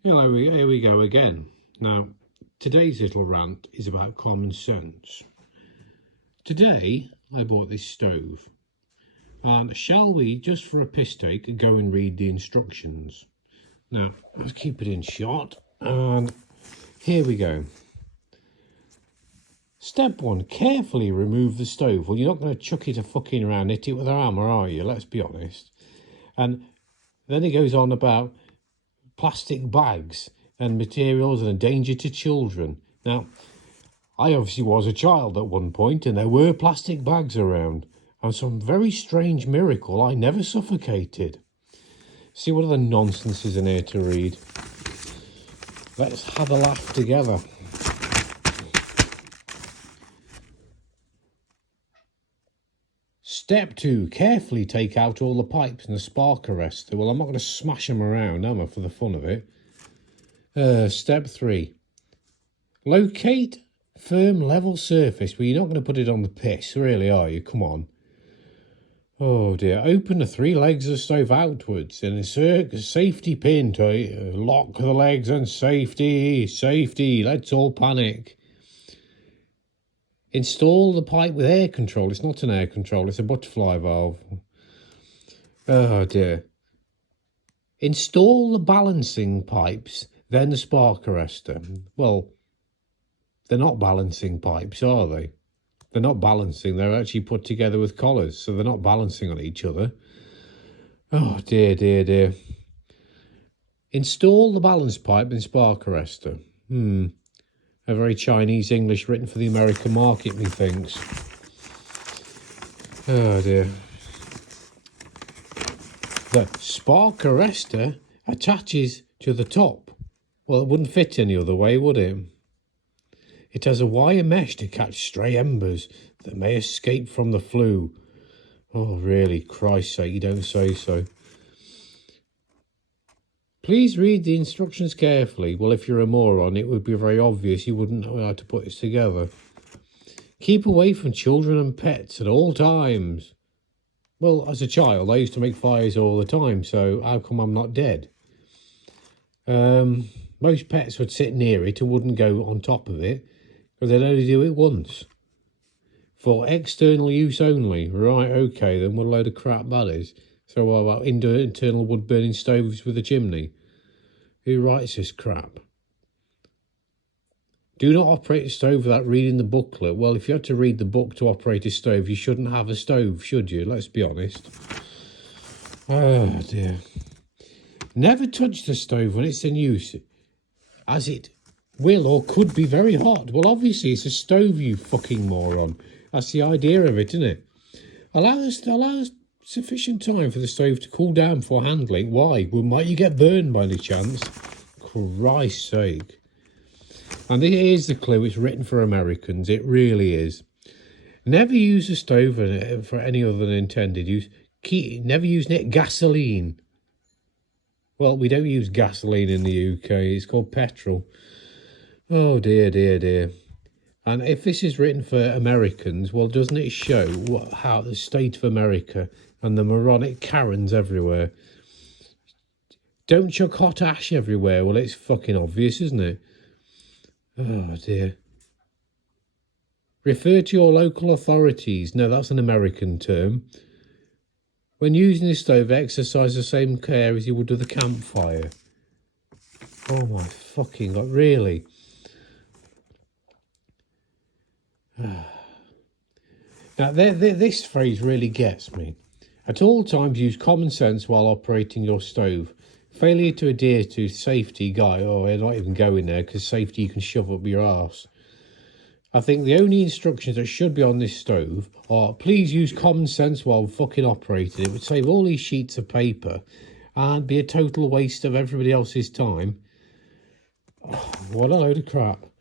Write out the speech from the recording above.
Hello, here we go again. Now, today's little rant is about common sense. Today, I bought this stove. And shall we, just for a piss take, go and read the instructions? Now, let's keep it in shot. And here we go. Step 1, carefully remove the stove. Well, you're not going to chuck it a fucking around, hit it with a hammer, are you? Let's be honest. And then it goes on about plastic bags and materials and a danger to children. Now, I obviously was a child at one point and there were plastic bags around. And some very strange miracle, I never suffocated. See what other nonsense is in here to read. Let's have a laugh together. Step 2, carefully take out all the pipes and the spark arrestor. Well, I'm not going to smash them around, am I, for the fun of it? Step 3, locate firm level surface. Well, you're not going to put it on the piss, really, are you? Come on. Oh dear. Open the 3 legs of the stove outwards and insert a safety pin to lock the legs and safety. Safety. Let's all panic. Install the pipe with air control. It's not an air control, it's a butterfly valve. Oh dear. Install the balancing pipes, then the spark arrestor. Well, they're not balancing pipes, are they? They're not balancing, they're actually put together with collars, so they're not balancing on each other. Oh dear, dear, dear. Install the balance pipe and spark arrestor. A very Chinese English written for the American market, methinks. Oh dear. The spark arrestor attaches to the top. Well, it wouldn't fit any other way, would it? It has a wire mesh to catch stray embers that may escape from the flue. Oh, really? Christ's sake, you don't say so. Please read the instructions carefully. Well, if you're a moron, it would be very obvious you wouldn't know how to put this together. Keep away from children and pets at all times. Well, as a child, I used to make fires all the time, so how come I'm not dead? Most pets would sit near it and wouldn't go on top of it, because they'd only do it once. For external use only. Right, okay, then what a load of crap that is. So what about internal wood-burning stoves with a chimney? Who writes this crap? Do not operate a stove without reading the booklet. Well, if you had to read the book to operate a stove, you shouldn't have a stove, should you? Let's be honest. Oh, dear. Never touch the stove when it's in use, as it will or could be very hot. Well, obviously, it's a stove, you fucking moron. That's the idea of it, isn't it? Allow sufficient time for the stove to cool down before handling. Why? Well, might you get burned by any chance? Christ's sake. And here's the clue. It's written for Americans. It really is. Never use a stove for any other than intended use. Never use gasoline. Well, we don't use gasoline in the UK. It's called petrol. Oh, dear, dear, dear. And if this is written for Americans, well, doesn't it show how the state of America and the moronic Karens everywhere? Don't chuck hot ash everywhere. Well, it's fucking obvious, isn't it? Oh, dear. Refer to your local authorities. No, that's an American term. When using the stove, exercise the same care as you would with a campfire. Oh, my fucking God, really? Now, this phrase really gets me. At all times, use common sense while operating your stove. Failure to adhere to safety, oh, I'm not even going there, because safety you can shove up your arse. I think the only instructions that should be on this stove are, please use common sense while fucking operating. It would save all these sheets of paper and be a total waste of everybody else's time. Oh, what a load of crap.